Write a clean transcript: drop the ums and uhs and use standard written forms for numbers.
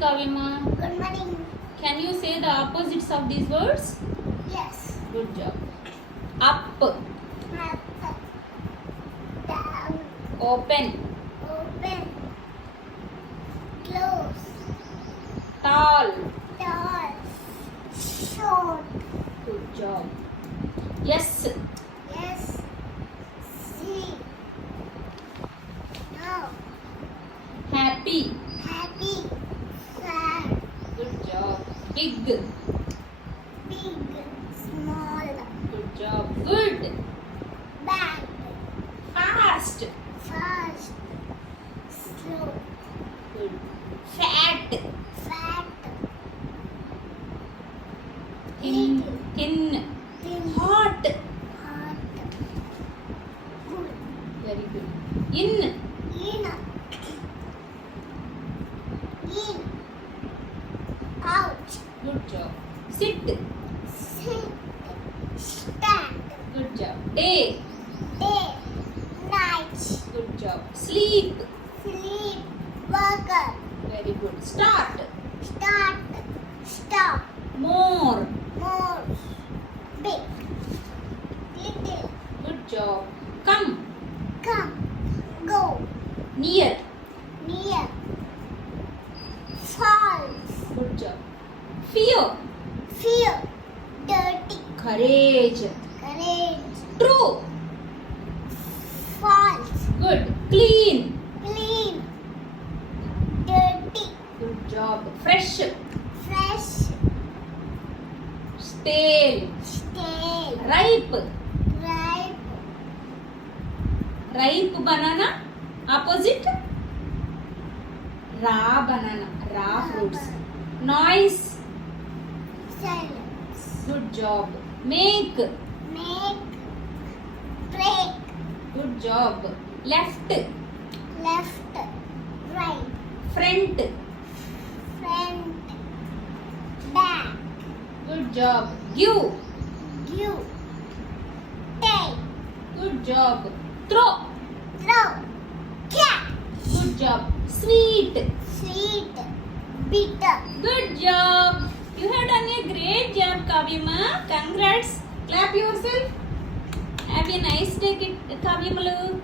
Kavyama. Good morning. Can you say the opposites of these words? Yes. Good job. Up, Up. Down. open, Open. Close. tall. Tall. Short. Good job. Yes, Yes. See. No. happy. Happy. Sad. Good job. Big. Big. Small. Good job. Good. Bad. Fast. Fast. Slow. Good. Fat. Fat. Thin. Thin. Thin. Hot. Hot. Good. Very good. In. In. In. Out. Good job. Sit. Sit. Stand. Good job. Day. Day. Night. Good job. Sleep. Sleep. Worker. Very good. Start. Start. Stop. More. More. Big. Little. Good job. Come. Come. Go. Near. Near. Falls. Good job. Fear. Fear. Dirty. Courage. Courage. True. False. Good. Clean. Clean. Dirty. Good job. Fresh. Fresh. Stale. Stale. Ripe. Ripe. Ripe banana. Opposite. Raw banana. Raw fruits. Noise. Silence. Good job. Make. Make. Break. Good job. Left. Left. Right. Front. Front. Back. Good job. Give. Give. Take. Good job. Throw. Throw. Catch. Good job. Sweet. Sweet. Bitter. Good job. You have done a great job, Kavyama. Congrats. Clap yourself. Have a nice day, Kavyamalu.